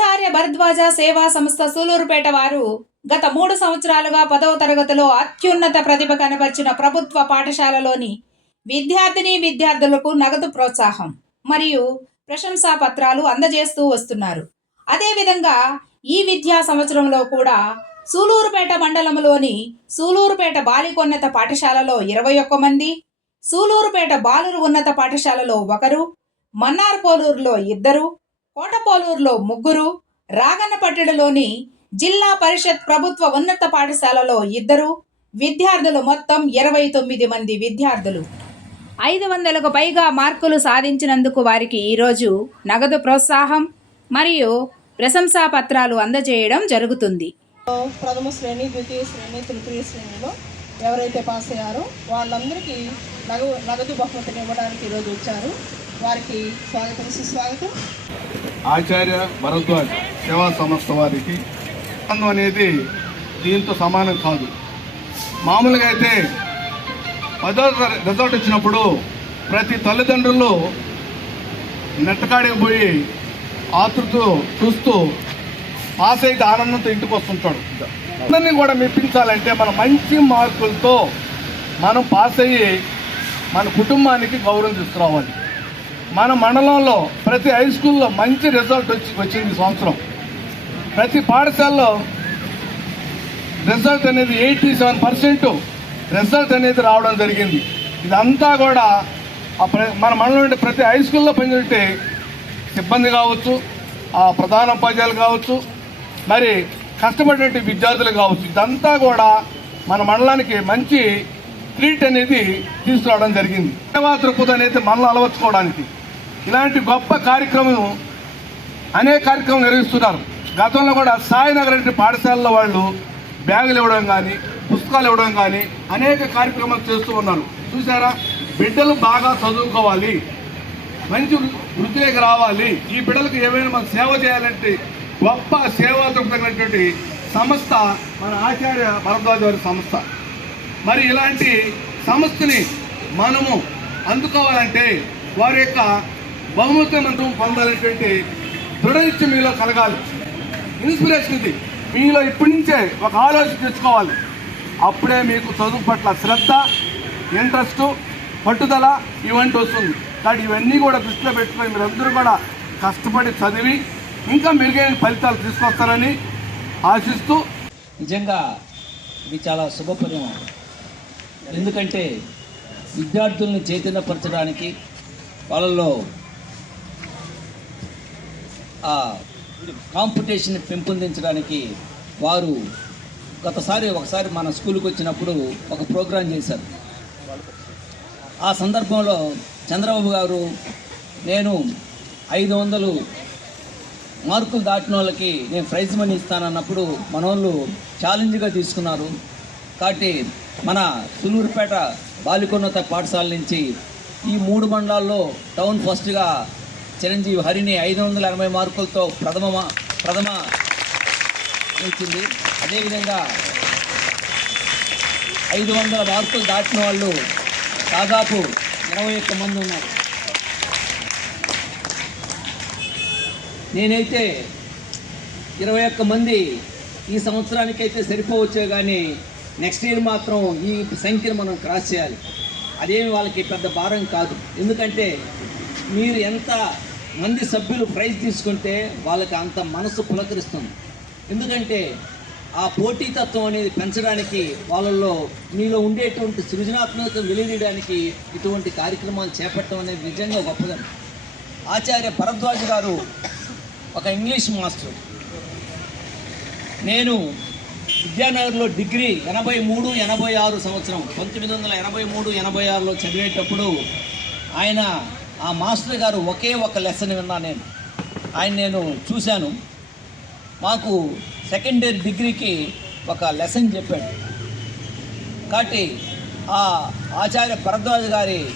ఆచార్య భరద్వాజ సేవా సంస్థ సూలూరుపేట వారు గత మూడు సంవత్సరాలుగా పదవ తరగతిలో అత్యున్నత ప్రతిభ కనబర్చిన ప్రభుత్వ పాఠశాలలోని విద్యార్థిని విద్యార్థులకు నగదు ప్రోత్సాహం మరియు ప్రశంసా పత్రాలు అందజేస్తూ వస్తున్నారు. అదేవిధంగా ఈ విద్యా సంవత్సరంలో కూడా సూలూరుపేట మండలంలోని సూలూరుపేట బాలికోన్నత పాఠశాలలో ఇరవై ఒక్క మంది సూలూరుపేట బాలురు ఉన్నత పాఠశాలలో ఒకరు మన్నార్పోలూరులో ఇద్దరు కోటపోలూరులో ముగ్గురు రాగన్నపట్టణలోని జిల్లా పరిషత్ ప్రభుత్వ ఉన్నత పాఠశాలలో ఇద్దరు విద్యార్థులు మొత్తం ఇరవై తొమ్మిది మంది విద్యార్థులు. ఐదు వందలకు పైగా మార్కులు సాధించినందుకు వారికి ఈరోజు నగదు ప్రోత్సాహం మరియు ప్రశంసా పత్రాలు అందజేయడం జరుగుతుంది. ప్రథమ శ్రేణి ద్వితీయ శ్రేణి తృతీయ శ్రేణిలో ఎవరైతే పాస్ అయ్యారో వాళ్ళందరికీ నగదు నగదు బహుమతిని ఇవ్వడానికి ఈరోజు వచ్చారు. వారికి స్వాగతం సుస్వాగతం. ఆచార్య భరద్వాజ్ సేవా సంస్థ వారికి అనేది దీంతో సమానం కాదు. మామూలుగా అయితే పదో రిజల్ట్ వచ్చినప్పుడు ప్రతి తల్లిదండ్రులు నెట్టకాడికి పోయి ఆతృతో చూస్తూ పాస్ అయితే ఆనందంతో ఇంటికి వస్తుంటాడు. అందరినీ కూడా మెప్పించాలంటే మన మంచి మార్కులతో మనం పాస్ అయ్యి మన కుటుంబానికి గౌరవం తీసుకురావాలి. మన మండలంలో ప్రతి హై స్కూల్లో మంచి రిజల్ట్ వచ్చి వచ్చింది సంవత్సరం. ప్రతి పాఠశాలలో రిజల్ట్ అనేది ఎయిటీ సెవెన్ పర్సెంట్ రిజల్ట్ అనేది రావడం జరిగింది. ఇదంతా కూడా ఆ ప్ర- మన మండలం ఉండే ప్రతి హై స్కూల్లో పనిచేసే సిబ్బంది కావచ్చు ఆ ప్రధాన ఉపాధ్యాయులు కావచ్చు మరి కష్టపడేటువంటి విద్యార్థులు కావచ్చు ఇదంతా కూడా మన మండలానికి మంచి ట్రీట్ అనేది తీసుకురావడం జరిగింది. సేవా దృక్పథం అనేది మనలో అలవర్చుకోవడానికి. ఇలాంటి గొప్ప కార్యక్రమం అనేక కార్యక్రమం నిర్వహిస్తున్నారు. గతంలో కూడా సాయినగర్ అంటే పాఠశాలలో వాళ్ళు బ్యాగులు ఇవ్వడం కానీ పుస్తకాలు ఇవ్వడం కానీ అనేక కార్యక్రమాలు చేస్తూ ఉన్నారు. చూసారా బిడ్డలు బాగా చదువుకోవాలి. మంచి వృద్ధిలోకి రావాలి. ఈ బిడ్డలకు ఏమైనా మనం సేవ చేయాలంటే గొప్ప సేవా సంస్థ మన ఆచార్య భరద్వాజ్ వారి సంస్థ. మరి ఇలాంటి సంస్థని మనము అందుకోవాలంటే వారి యొక్క బహుమతి మనం పొందాలనేటువంటి దృఢ నిత్యం మీలో కలగాలి. ఇన్స్పిరేషన్ ఇది. మీలో ఇప్పటి నుంచే ఒక ఆలోచన తెచ్చుకోవాలి. అప్పుడే మీకు చదువు పట్ల శ్రద్ధ ఇంట్రెస్ట్ పట్టుదల ఇవంటి వస్తుంది. కానీ ఇవన్నీ కూడా దృష్టిలో పెట్టుకొని మీరందరూ కూడా కష్టపడి చదివి ఇంకా మెరుగైన ఫలితాలు తీసుకొస్తారని ఆశిస్తూ నిజంగా ఇది చాలా శుభపరిణామం ఎందుకంటే విద్యార్థుల్ని చైతన్యపరచడానికి వాళ్ళలో ఆ కాంపిటీషన్ పెంపొందించడానికి వారు గతసారి ఒకసారి మన స్కూల్కి వచ్చినప్పుడు ఒక ప్రోగ్రాం చేశారు. ఆ సందర్భంలో చంద్రబాబు గారు నేను ఐదు వందలు మార్కులు దాటిన వాళ్ళకి నేను ప్రైజ్ మనీ ఇస్తానన్నప్పుడు మన వాళ్ళు ఛాలెంజ్గా తీసుకున్నారు. కాబట్టి మన సులూరుపేట బాలికోన్నత పాఠశాల నుంచి ఈ మూడు మండలాల్లో టౌన్ ఫస్ట్గా చిరంజీవి హరిని ఐదు వందల ఎనభై మార్కులతో ప్రథమ ప్రథమ ఇచ్చింది అదేవిధంగా ఐదు వందల మార్కులు దాటిన వాళ్ళు దాదాపు ఇరవై ఒక్క మంది ఉన్నారు. నేనైతే ఇరవై ఒక్క మంది ఈ సంవత్సరానికైతే సరిపోవచ్చే కానీ నెక్స్ట్ ఇయర్ మాత్రం ఈ సంఖ్యను మనం క్రాస్ చేయాలి. అదేమి వాళ్ళకి పెద్ద భారం కాదు. ఎందుకంటే మీరు ఎంత మంది సభ్యులు ప్రైజ్ తీసుకుంటే వాళ్ళకి అంత మనసు పులకరిస్తుంది. ఎందుకంటే ఆ పోటీతత్వం అనేది పెంచడానికి వాళ్ళల్లో మీలో ఉండేటువంటి సృజనాత్మకత వెలియడానికి ఇటువంటి కార్యక్రమాలు చేపట్టడం అనేది నిజంగా గొప్పదండి ఆచార్య భరద్వాజ్ గారు ఒక ఇంగ్లీష్ మాస్టర్. నేను విద్యానగర్లో డిగ్రీ ఎనభై మూడు ఎనభై ఆరు సంవత్సరం పంతొమ్మిది వందల ఎనభై మూడు ఎనభై ఆరులో చదివేటప్పుడు ఆయన ఆ మాస్టర్ గారు ఒకే ఒక లెసన్ విన్నా నేను. ఆయన నేను చూశాను. మాకు సెకండ్ ఇయర్ డిగ్రీకి ఒక లెసన్ చెప్పాడు. కాబట్టి ఆ ఆచార్య భరద్వాజ్ గారి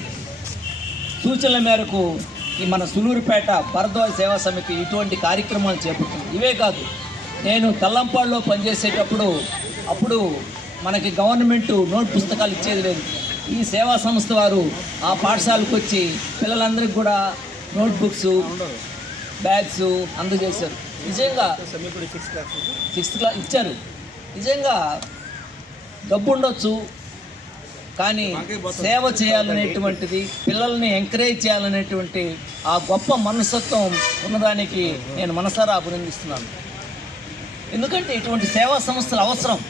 సూచనల మేరకు ఈ మన సులూరుపేట భరద్వాజ్ సేవా సమితి ఇటువంటి కార్యక్రమాలు చేపడుతుంది. ఇవే కాదు నేను తల్లంపాడులో పనిచేసేటప్పుడు అప్పుడు మనకి గవర్నమెంట్ నోట్ పుస్తకాలు ఇచ్చేది లేదు. ఈ సేవా సంస్థ వారు ఆ పాఠశాలకు వచ్చి పిల్లలందరికీ కూడా నోట్బుక్స్ బ్యాగ్స్ అందజేశారు. నిజంగా సిక్స్త్ క్లాస్ ఇచ్చారు. నిజంగా డబ్బు ఉండొచ్చు కానీ సేవ చేయాలనేటువంటిది పిల్లల్ని ఎంకరేజ్ చేయాలనేటువంటి ఆ గొప్ప మనస్తత్వం ఉన్నదానికి నేను మనసారా అభినందిస్తున్నాను. ఎందుకంటే ఇటువంటి సేవా సంస్థలు అవసరం.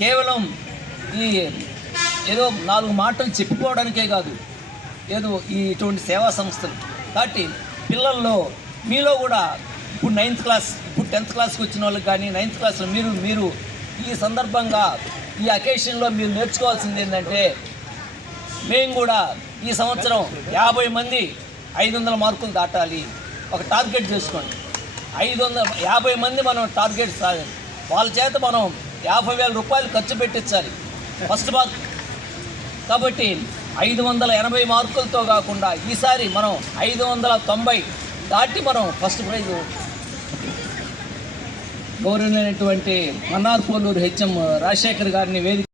కేవలం ఈ ఏదో నాలుగు మాటలు చెప్పుకోవడానికే కాదు ఏదో ఈ ఇటువంటి సేవా సంస్థలు. కాబట్టి పిల్లల్లో మీలో కూడా ఇప్పుడు నైన్త్ క్లాస్ ఇప్పుడు టెన్త్ క్లాస్కి వచ్చిన వాళ్ళకి కానీ నైన్త్ క్లాస్లో మీరు మీరు ఈ సందర్భంగా ఈ అకేషన్లో మీరు నేర్చుకోవాల్సింది ఏంటంటే మేము కూడా ఈ సంవత్సరం యాభై మంది ఐదు వందల మార్కులు దాటాలి. ఒక టార్గెట్ చేసుకోండి. ఐదు వందల యాభై మంది మనం టార్గెట్ సాగాలి. వాళ్ళ చేత మనం యాభై వేల రూపాయలు ఖర్చు పెట్టించాలి. ఫస్ట్ మార్క్ కాబట్టి ఐదు వందల ఎనభై మార్కులతో కాకుండా ఈసారి మనం ఐదు వందల తొంభై దాటి మనం ఫస్ట్ ప్రైజ్. గౌరవమైనటువంటి మన్నార్ పోలూరు హెచ్ఎం రాజశేఖర్ గారిని వేదిక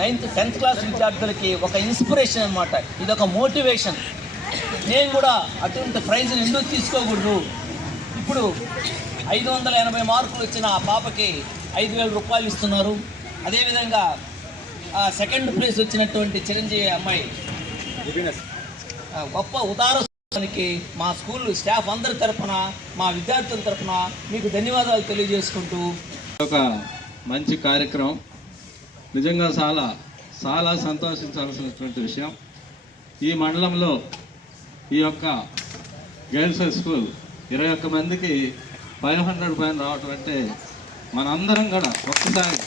నైన్త్ టెన్త్ క్లాస్ విద్యార్థులకి ఒక ఇన్స్పిరేషన్ అనమాట ఇది ఒక మోటివేషన్. నేను కూడా అటువంటి ప్రైజ్ని ఎందుకు తీసుకోకూడదు? ఇప్పుడు ఐదు వందల ఎనభై మార్కులు వచ్చిన ఆ పాపకి ఐదు వేల రూపాయలు ఇస్తున్నారు. అదేవిధంగా సెకండ్ ప్లేస్ వచ్చినటువంటి చిరంజీవి అమ్మాయి. గొప్ప ఉదాహరణకి మా స్కూల్ స్టాఫ్ అందరి తరపున మా విద్యార్థుల తరపున మీకు ధన్యవాదాలు తెలియజేసుకుంటూ. ఒక మంచి కార్యక్రమం. నిజంగా చాలా చాలా సంతోషించాల్సినటువంటి విషయం. ఈ మండలంలో ఈ యొక్క గర్ల్స్ హై స్కూల్ ఇరవై ఒక్క మందికి ఫైవ్ హండ్రెడ్ పైన రావటం అంటే మనందరం కూడా ఒక్కసారి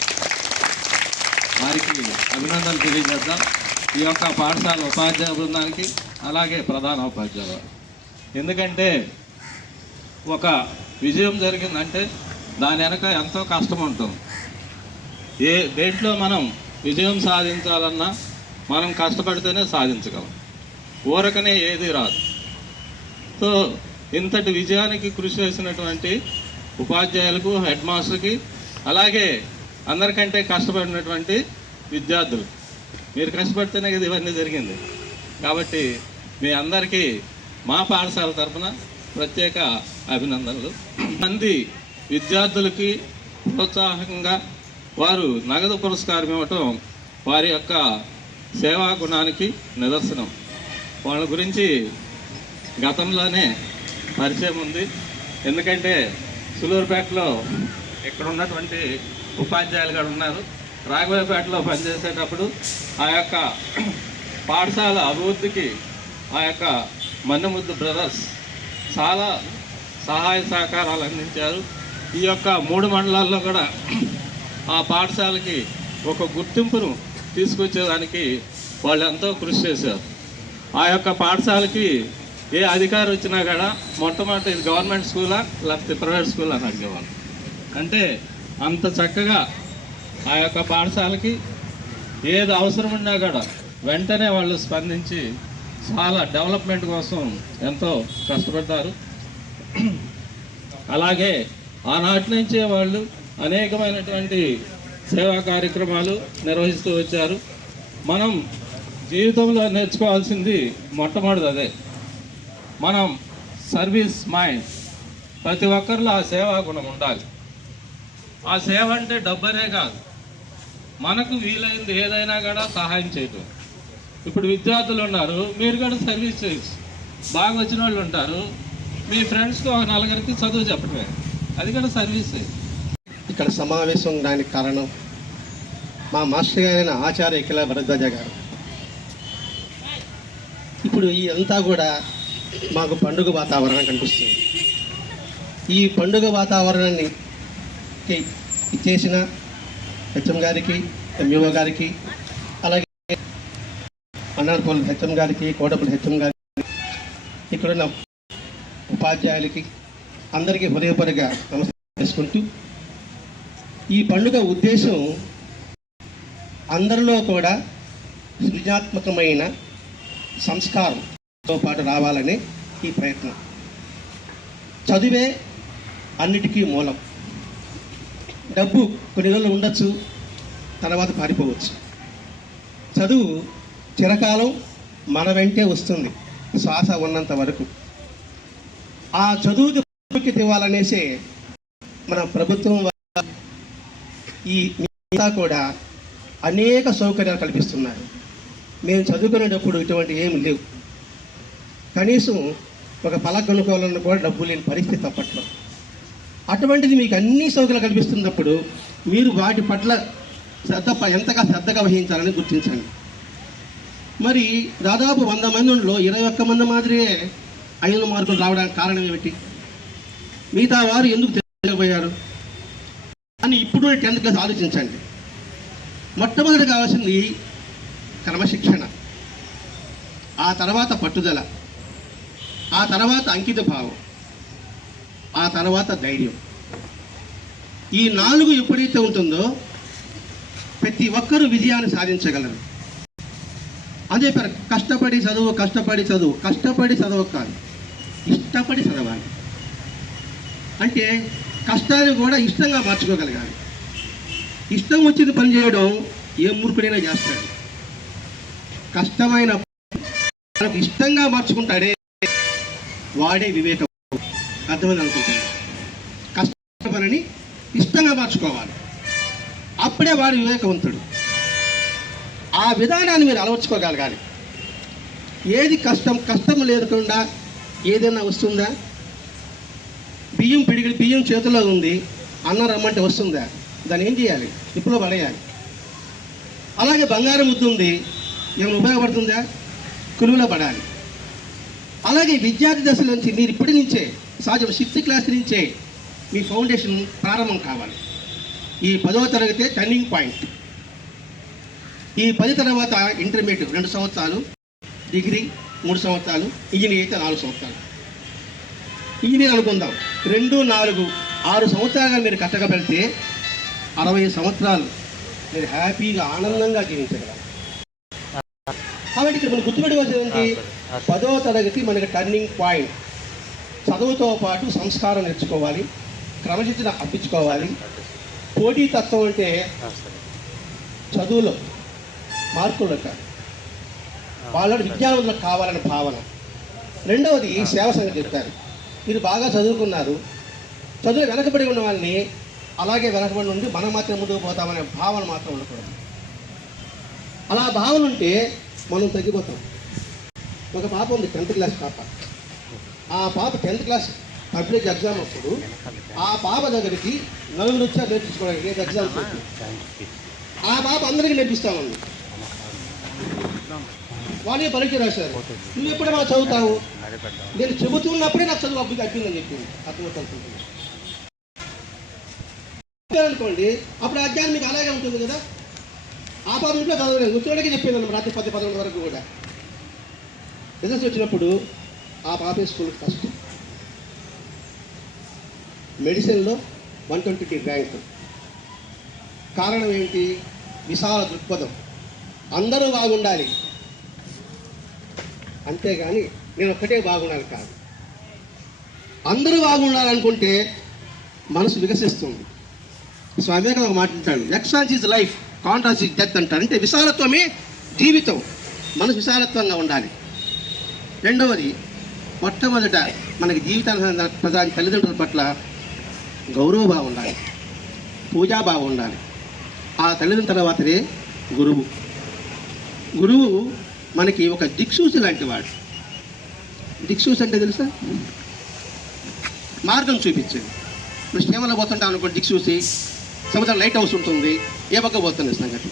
వారికి అభినందనలు తెలియజేద్దాం. ఈ యొక్క పాఠశాల ఉపాధ్యాయ బృందానికి అలాగే ప్రధాన ఉపాధ్యాయులు ఎందుకంటే ఒక విజయం జరిగిందంటే దాని వెనక ఎంతో కష్టం ఉంటుంది. ఏ దేంట్లో మనం విజయం సాధించాలన్నా మనం కష్టపడితేనే సాధించగలం. ఊరకనే ఏది రాదు. సో ఇంతటి విజయానికి కృషి చేసినటువంటి ఉపాధ్యాయులకు హెడ్ మాస్టర్కి అలాగే అందరికంటే కష్టపడినటువంటి విద్యార్థులు. మీరు కష్టపడితేనే కదా ఇవన్నీ జరిగింది. కాబట్టి మీ అందరికీ మా పాఠశాల తరఫున ప్రత్యేక అభినందనలు. మంది విద్యార్థులకి ప్రోత్సాహకంగా వారు నగదు పురస్కారం ఇవ్వటం వారి యొక్క సేవా గుణానికి నిదర్శనం. వాళ్ళ గురించి గతంలోనే పరిచయం ఉంది. ఎందుకంటే సులూరుపేటలో ఇక్కడ ఉన్నటువంటి ఉపాధ్యాయులు కూడా ఉన్నారు. రాఘవపేటలో పనిచేసేటప్పుడు ఆ యొక్క పాఠశాల అభివృద్ధికి ఆ యొక్క మన్నముద్దు బ్రదర్స్ చాలా సహాయ సహకారాలు అందించారు. ఈ యొక్క మూడు మండలాల్లో కూడా ఆ పాఠశాలకి ఒక గుర్తింపును తీసుకొచ్చేదానికి వాళ్ళు ఎంతో కృషి చేశారు. ఆ యొక్క పాఠశాలకి ఏ అధికారి వచ్చినా కూడా మొట్టమొదటి ఇది గవర్నమెంట్ స్కూలా లేకపోతే ప్రైవేట్ స్కూల్ అని అడిగేవాళ్ళు. అంటే అంత చక్కగా ఆ యొక్క పాఠశాలకి ఏది అవసరం ఉన్నా కూడా వెంటనే వాళ్ళు స్పందించి చాలా డెవలప్మెంట్ కోసం ఎంతో కష్టపడ్డారు. అలాగే ఆనాటి నుంచే వాళ్ళు అనేకమైనటువంటి సేవా కార్యక్రమాలు నిర్వహిస్తూ వచ్చారు. మనం జీవితంలో నేర్చుకోవాల్సింది మొట్టమొదటిది అదే. మనం సర్వీస్ మైండ్. ప్రతి ఒక్కరిలో ఆ సేవా గుణం ఉండాలి. ఆ సేవ అంటే డబ్బనే కాదు. మనకు వీలైంది ఏదైనా కూడా సహాయం చేయటం. ఇప్పుడు విద్యార్థులు ఉన్నారు మీరు కూడా సర్వీస్ చేయొచ్చు. బాగా వచ్చిన వాళ్ళు ఉంటారు. మీ ఫ్రెండ్స్కి ఒక నలుగురికి చదువు చెప్పడమే. అది కూడా సర్వీస్ ఇక్కడ సమావేశం దానికి కారణం మా మాస్టర్ గారైన ఆచార్య కిల భరద్వాజ గారు. ఇప్పుడు ఈ అంతా కూడా మాకు పండుగ వాతావరణం కనిపిస్తుంది. ఈ పండుగ వాతావరణాన్ని కి చేసిన హెచ్ఎం గారికి ఎంఈఓ గారికి అలాగే అన్నారపల్లి హెచ్ఎం గారికి కోటపల్లి హెచ్ఎం గారికి ఇక్కడున్న ఉపాధ్యాయులకి అందరికీ హృదయపరిగా నమస్కారం చేసుకుంటూ ఈ పండుగ ఉద్దేశం అందరిలో కూడా సృజనాత్మకమైన సంస్కారంతో పాటు రావాలనే ఈ ప్రయత్నం. చదువే అన్నిటికీ మూలం. డబ్బు కొన్ని రోజులు ఉండొచ్చు తర్వాత పారిపోవచ్చు. చదువు చిరకాలం మన వెంటే వస్తుంది శ్వాస ఉన్నంత వరకు. ఆ చదువుకి ప్రాముఖ్యత ఇవ్వాలనేసే మన ప్రభుత్వం ఈ మిగతా కూడా అనేక సౌకర్యాలు కల్పిస్తున్నారు. మేము చదువుకునేటప్పుడు ఇటువంటి ఏమి లేవు. కనీసం ఒక పలక కొనుక్కోవాలన్న కూడా డబ్బు లేని పరిస్థితి అప్పట్లో. అటువంటిది మీకు అన్ని సౌకర్యాలు కల్పిస్తున్నప్పుడు మీరు వాటి పట్ల శ్రద్ధ ఎంతగా శ్రద్ధగా వహించాలని గుర్తించండి. మరి దాదాపు వంద మందిలో ఇరవై ఒక్క మంది మాదిరే ఐదు మార్కులు రావడానికి కారణం ఏమిటి? మిగతా వారు ఎందుకు తెలియకపోయారు అని ఇప్పుడు టెన్త్ క్లాస్ ఆలోచించండి. మొట్టమొదటి కావాల్సింది క్రమశిక్షణ ఆ తర్వాత పట్టుదల ఆ తర్వాత అంకిత భావం ఆ తర్వాత ధైర్యం. ఈ నాలుగు ఎప్పుడైతే ఉంటుందో ప్రతి ఒక్కరూ విజయాన్ని సాధించగలరు. అని చెప్పారు కష్టపడి చదువు కష్టపడి చదువు కష్టపడి చదువు కాదు ఇష్టపడి చదవాలి. అంటే కష్టాన్ని కూడా ఇష్టంగా మార్చుకోగలగాలి. ఇష్టం వచ్చింది పని చేయడం ఏ మూర్ఖుడైనా చేస్తాడు. కష్టమైన మనకు ఇష్టంగా మార్చుకుంటాడే వాడే వివేకం. అర్థమైంది అనుకుంటున్నాను కష్టమైన పనిని ఇష్టంగా మార్చుకోవాలి. అప్పుడే వాడు వివేకవంతుడు. ఆ విధానాన్ని మీరు అలవర్చుకోగలగాలి. ఏది కష్టం కష్టం లేకుండా ఏదైనా వస్తుందా? బియ్యం పిడిగిడి బియ్యం చేతిలో ఉంది అన్నం రమ్మంటే వస్తుందా? దాన్ని ఏం చేయాలి? ఇప్పుడు పడేయాలి. అలాగే బంగారం ఉద్దుంది ఉంది ఏమైనా ఉపయోగపడుతుందా? కులువులో పడాలి. అలాగే విద్యార్థి దశ నుంచి మీరు ఇప్పటి నుంచే సహజం సిక్స్త్ క్లాస్ నుంచే మీ ఫౌండేషన్ ప్రారంభం కావాలి. ఈ పదవ తరగతి టర్నింగ్ పాయింట్. ఈ పది తర్వాత ఇంటర్మీడియట్ రెండు సంవత్సరాలు డిగ్రీ మూడు సంవత్సరాలు ఇంజనీర్ అయితే నాలుగు సంవత్సరాలు. ఇంజనీర్ అనుకుందాం. రెండు నాలుగు ఆరు సంవత్సరాలు మీరు కట్టగలిగితే అరవై సంవత్సరాలు మీరు హ్యాపీగా ఆనందంగా జీవించగలరు. కాబట్టి ఇక్కడ మనం గుర్తుపెట్టుకోవాల్సింది పదో తరగతి మనకి టర్నింగ్ పాయింట్. చదువుతో పాటు సంస్కారం నేర్చుకోవాలి క్రమశిక్షణ అప్పించుకోవాలి. పోటీతత్వం అంటే చదువులో మార్కులు కాదు. వాళ్ళ విద్యావంతులకు కావాలనే భావన. రెండవది సేవ సంగతి చెప్తారు. మీరు బాగా చదువుకున్నారు. చదువు వెనకబడి ఉన్న వాళ్ళని అలాగే వెనకబడి ఉండి మనం మాత్రం ముందుకు పోతామనే భావన మాత్రం ఉండకూడదు. అలా భావన ఉంటే మనం తగ్గిపోతాం. ఒక పాప ఉంది టెన్త్ క్లాస్ పాప. ఆ పాప టెన్త్ క్లాస్ పబ్లిక్ ఎగ్జామ్ అప్పుడు ఆ పాప దగ్గరికి నలుగురు వచ్చారు నేర్పించుకోవడానికి రేపు ఎగ్జామ్ ఆ పాప అందరికీ నేర్పిస్తామండి వాళ్ళే పరీక్ష రాశారు. నువ్వు ఎప్పుడు మా చదువుతావు? నేను చెబుతున్నప్పుడే నాకు చదువు అబ్బుకి అబ్బిందని చెప్పింది. అర్థమవుతుంది అనుకోండి అప్పుడు ఆ అధ్యాయం మీకు అలాగే ఉంటుంది కదా? ఆ పాప ఇంట్లో చదవలేదు. కూర్చోడానికి చెప్పింది అన్నమాట రాత్రి పది పదకొండు వరకు కూడా. రిజల్ట్స్ వచ్చినప్పుడు ఆ పాపే స్కూల్ ఫస్ట్ మెడిసిన్లో వన్ ట్వంటీ ర్యాంక్. కారణం ఏంటి? విశాల దృక్పథం. అందరూ బాగుండాలి. అంతేగాని నేను ఒక్కటే బాగుండాలి కాదు. అందరూ బాగుండాలనుకుంటే మనసు వికసిస్తుంది. స్వామి వివేకానంద ఒక మాట అంటాడు expansion is life contraction is death అంటారు. అంటే విశాలత్వమే జీవితం. మనసు విశాలత్వంగా ఉండాలి. రెండవది మొట్టమొదట మనకి జీవితాన్ని ప్రధాన తల్లిదండ్రుల పట్ల గౌరవభావం ఉండాలి. పూజాభావం ఉండాలి. ఆ తల్లిదండ్రుల తర్వాతనే గురువు. గురువు మనకి ఒక దిక్సూచి లాంటి వాడు. దిక్సూచి అంటే తెలుసా? మార్గం చూపించేది. ఇప్పుడు శ్రీమలో పోతుంటాం అనుకోండి దిక్సూచి సముద్రం లైట్ హౌస్ ఉంటుంది ఏ పక్క పోతుంది సంగతి?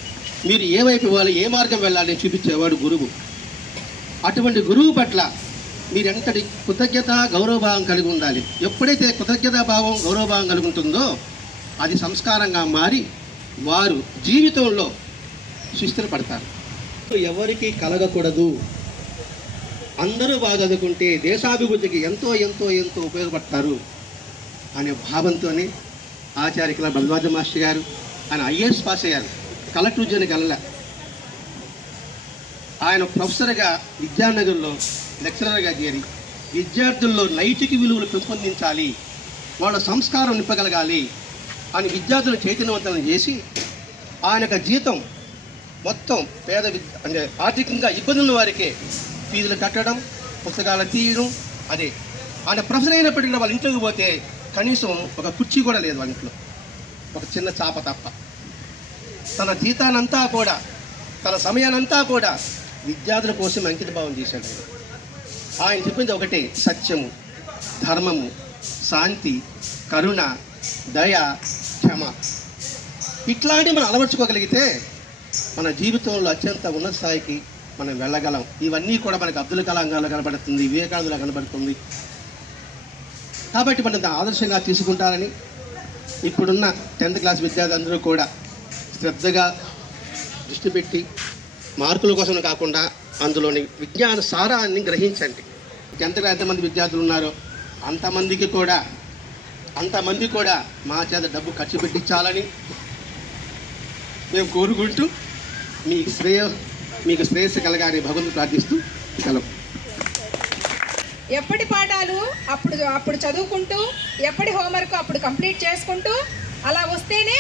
మీరు ఏ వైపు ఇవ్వాలి ఏ మార్గం వెళ్ళాలి చూపించేవాడు గురువు. అటువంటి గురువు పట్ల మీరెంతటి కృతజ్ఞత గౌరవభావం కలిగి ఉండాలి. ఎప్పుడైతే కృతజ్ఞత భావం గౌరవభావం కలిగి ఉంటుందో అది సంస్కారంగా మారి వారు జీవితంలో సుస్థిర పడతారు. ఎవరికి కలగకూడదు. అందరూ బాగా చదువుకుంటే దేశాభివృద్ధికి ఎంతో ఎంతో ఎంతో ఉపయోగపడతారు అనే భావంతోనే ఆచార్యకుల బలవాద మాస్టర్ గారు ఆయన ఐఏఎస్ పాస్ అయ్యారు. కలెక్టర్ ఉద్యోగానికి వెళ్ళలే. ఆయన ప్రొఫెసర్గా విద్యానగర్లో లెక్చరర్గా చేరి విద్యార్థుల్లో నైతిక విలువలు పెంపొందించాలి వాళ్ళ సంస్కారం నింపగలగాలి అని విద్యార్థులు చైతన్యవంతం చేసి ఆయన జీతం మొత్తం పేద విద్య అంటే ఆర్థికంగా ఇబ్బందుల వారికే ఫీజులు కట్టడం పుస్తకాలు తీయడం అదే. ఆయన ప్రొఫెసర్ అయినప్పటికీ వాళ్ళ ఇంట్లోకి పోతే కనీసం ఒక కుర్చీ కూడా లేదు వాళ్ళ ఇంట్లో. ఒక చిన్న చాప తప్ప. తన జీతానంతా కూడా తన సమయానంతా కూడా విద్యార్థుల కోసం అంకిత భావం చేశాడు. ఆయన. చెప్పింది ఒకటే సత్యము ధర్మము శాంతి కరుణ దయ క్షమ. ఇట్లాంటివి మనం అలవర్చుకోగలిగితే మన జీవితంలో అత్యంత ఉన్నత స్థాయికి మనం వెళ్ళగలం. ఇవన్నీ కూడా మనకు అబ్దుల్ కలాం గారు కనబడుతుంది వివేకానందలో కనబడుతుంది. కాబట్టి మనం ఆదర్శంగా తీసుకుంటారని ఇప్పుడున్న టెన్త్ క్లాస్ విద్యార్థులందరూ కూడా శ్రద్ధగా దృష్టి పెట్టి మార్కుల కోసం కాకుండా అందులోని విజ్ఞాన సారాన్ని గ్రహించండి. ఎంతగా ఎంతమంది విద్యార్థులు ఉన్నారో అంతమందికి కూడా అంతమంది కూడా మా చేత డబ్బు ఖర్చు పెట్టించాలని మేము కోరుకుంటూ మీ శ్రేయ మీకు శ్రేయస్సు కలగాలని భగవంతుడు ప్రార్థిస్తూ సెలవు. ఎప్పటి పాఠాలు అప్పుడు అప్పుడు చదువుకుంటూ ఎప్పటి హోంవర్క్ అప్పుడు కంప్లీట్ చేసుకుంటూ అలా వస్తేనే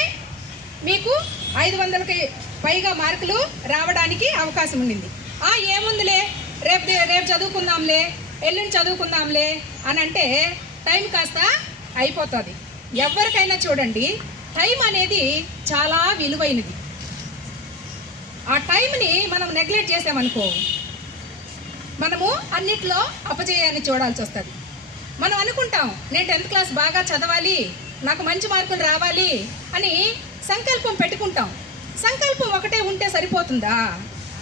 మీకు ఐదు వందలకి పైగా మార్కులు రావడానికి అవకాశం ఉండింది. ఆ ఏముందిలే? రేపు రేపు చదువుకుందాంలే ఎల్లుండి చదువుకుందాంలే అని అంటే టైం కాస్త అయిపోతుంది. ఎవరికైనా చూడండి టైం అనేది చాలా విలువైనది. ఆ టైంని మనం నెగ్లెక్ట్ చేసామనుకో మనము అన్నిట్లో అపజయాన్ని చూడాల్సి వస్తుంది. మనం అనుకుంటాం నేను టెన్త్ క్లాస్ బాగా చదవాలి నాకు మంచి మార్కులు రావాలి అని సంకల్పం పెట్టుకుంటాం. సంకల్పం ఒకటే ఉంటే సరిపోతుందా?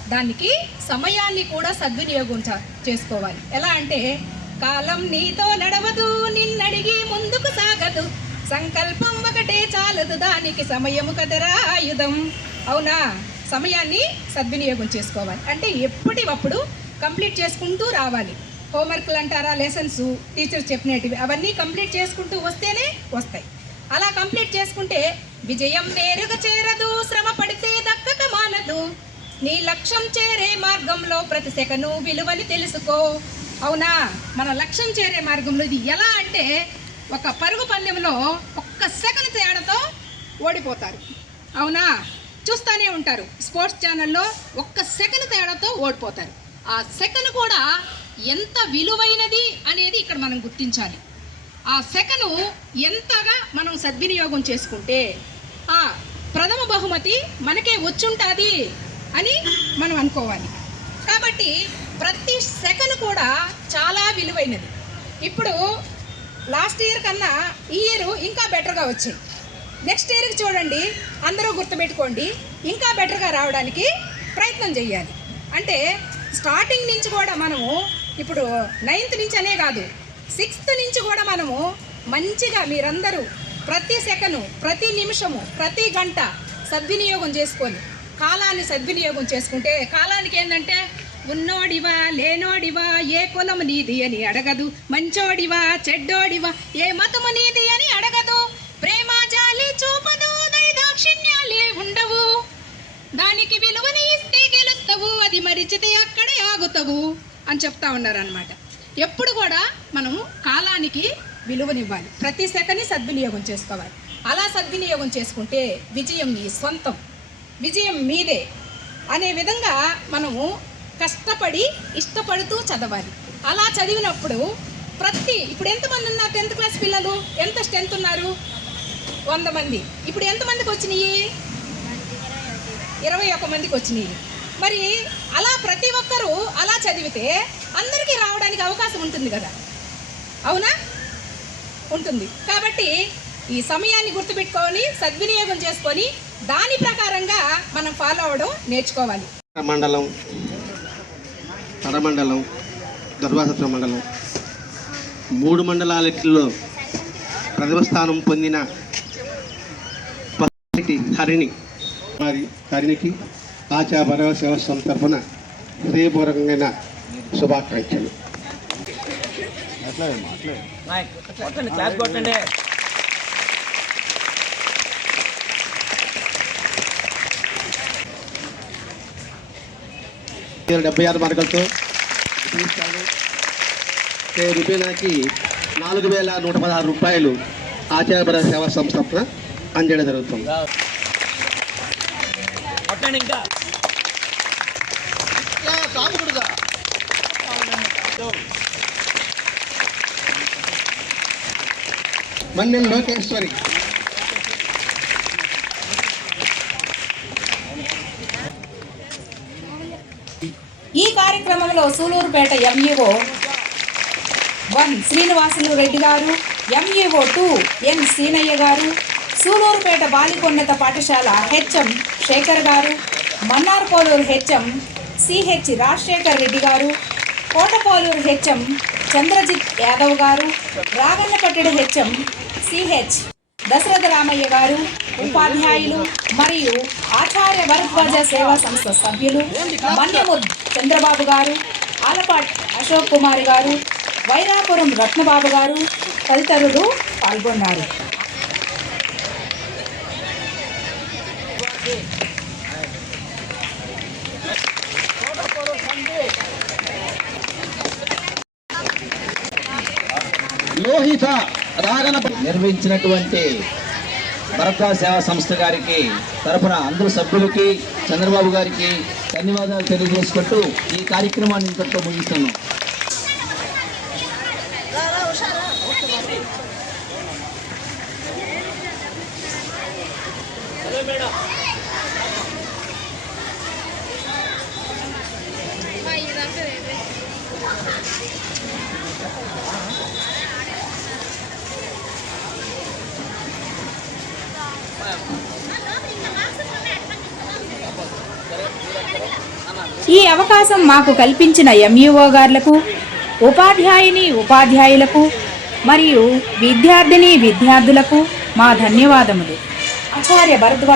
దానికి సమయాన్ని కూడా సద్వినియోగం చేసుకోవాలి. ఎలా అంటే కాలం నీతో నడవదు నిన్నడిగి ముందుకు సాగదు. సంకల్పం ఒకటే చాలదు దానికి సమయము కదరా ఆయుధం. అవునా? సమయాన్ని సద్వినియోగం చేసుకోవాలి. అంటే ఎప్పటికప్పుడు కంప్లీట్ చేసుకుంటూ రావాలి. హోంవర్క్లు అంటారా లెసన్స్ టీచర్స్ చెప్పినటివి అవన్నీ కంప్లీట్ చేసుకుంటూ వస్తేనే వస్తాయి. అలా కంప్లీట్ చేసుకుంటే విజయం నేరుగా చేరదు శ్రమ పడితే నీ లక్ష్యం చేరే మార్గంలో ప్రతి సెకను విలువని తెలుసుకో. అవునా? మన లక్ష్యం చేరే మార్గంలో ఇది ఎలా అంటే ఒక పరుగు పందెంలో ఒక్క సెకండ్ తేడాతో ఓడిపోతారు. అవునా? చూస్తూనే ఉంటారు. స్పోర్ట్స్ ఛానల్లో ఒక్క సెకండ్ తేడాతో ఓడిపోతారు. ఆ సెకండ్ కూడా ఎంత విలువైనది అనేది ఇక్కడ మనం గుర్తించాలి. ఆ సెకను ఎంతగా మనం సద్వినియోగం చేసుకుంటే ప్రథమ బహుమతి మనకే వచ్చుంటుంది అని మనం అనుకోవాలి. కాబట్టి ప్రతి సెకండ్ కూడా చాలా విలువైనది. ఇప్పుడు లాస్ట్ ఇయర్ కన్నా ఈ ఇయర్ ఇంకా బెటర్గా వచ్చాయి. నెక్స్ట్ ఇయర్కి చూడండి అందరూ గుర్తుపెట్టుకోండి ఇంకా బెటర్గా రావడానికి ప్రయత్నం చేయాలి అంటే స్టార్టింగ్ నుంచి కూడా మనము ఇప్పుడు నైన్త్ నుంచి అనే కాదు సిక్స్త్ నుంచి కూడా మనము మంచిగా మీరందరూ ప్రతి సెకను ప్రతి నిమిషము ప్రతి గంట సద్వినియోగం చేసుకొని కాలాన్ని సద్వినియోగం చేసుకుంటే కాలానికి ఏంటంటే ఉన్నోడివా లేనోడివా ఏ కులం నీది అని అడగదు మంచోడివా చెడ్డోడివా ఏ మతము నీది అని అడగదు ప్రేమ జాలి చూపదు దైదాక్షిణ్యాలే ఉండవు దానికి విలువని ఇస్తే గెలుస్తావు అది మరిచితే అక్కడే ఆగుతావు అని చెప్తా ఉన్నారనమాట ఎప్పుడు కూడా మనము కాలానికి విలువనివ్వాలి. ప్రతి సెకండ్ని సద్వినియోగం చేసుకోవాలి. అలా సద్వినియోగం చేసుకుంటే విజయం మీ సొంతం విజయం మీదే. అనే విధంగా మనము కష్టపడి ఇష్టపడుతూ చదవాలి. అలా చదివినప్పుడు ప్రతి ఇప్పుడు ఎంతమంది ఉన్నారు టెన్త్ క్లాస్ పిల్లలు? ఎంత స్ట్రెంత్ ఉన్నారు? వంద మంది. ఇప్పుడు ఎంతమందికి వచ్చినాయి? ఇరవై ఒక్క మందికి వచ్చినాయి. మరి అలా ప్రతి ఒక్కరూ అలా చదివితే అందరికీ రావడానికి అవకాశం ఉంటుంది కదా. అవునా? ఉంటుంది. కాబట్టి ఈ సమయాన్ని గుర్తుపెట్టుకొని సద్వినియోగం చేసుకొని దాని ప్రకారంగా మనం ఫాలో అవ్వడం నేర్చుకోవాలి. మండలం తడమండలం దుర్వాసత్ర మండలం మూడు మండలాలలో ప్రథమ స్థానం పొందిన హరిణి. మరి హరిణికి ఆచార భరవ సేవ సంస్థ తరఫున హృదయపూర్వకమైన శుభాకాంక్షలు. క్లాస్ కొట్టండి. డెబ్బై ఆరు మార్కులతో చూస్తాను కే రుబీనాకి నాలుగు వేల నూట పదహారు రూపాయలు ఆచారపర సేవా సంస్థ అందజేయడం జరుగుతుంది. ఇంకా. మన్నెల లోకేశ్వరి ఈ కార్యక్రమంలో Sullurpeta MEO one Srinivasulu Reddy garu MEO two ఎన్ సీనయ్య గారు సూలూరుపేట బాలికోన్నత పాఠశాల HM Shekhar garu Mannarpolur HM CH Rajasekhar Reddy garu Kotapoluru HM Chandrajit Yadav garu Ragannapattadi HM CH Dasaratha Ramayya garu ఉపాధ్యాయులు మరియు ఆచార్య భరద్వాజ సేవా సంస్థ సభ్యులు మన్యముద్ చంద్రబాబు గారు ఆలపాట్ అశోక్ కుమార్ గారు వైరాపురం రత్నబాబు గారు తదితరులు పాల్గొన్నారు. లోహిత రాగన నిర్వహించినటువంటి భరద్వాజ సేవా సంస్థ గారికి తరపున అందరు సభ్యులకి చంద్రబాబు గారికి ధన్యవాదాలు తెలియజేసుకుంటూ ఈ కార్యక్రమాన్ని ఇంతటితో ముగిస్తున్నాం. ఈ అవకాశం మాకు కల్పించిన ఎంఈఓ గారులకు ఉపాధ్యాయుని ఉపాధ్యాయులకు మరియు విద్యార్థిని విద్యార్థులకు మా ధన్యవాదములు. ఆచార్య భరద్వాజ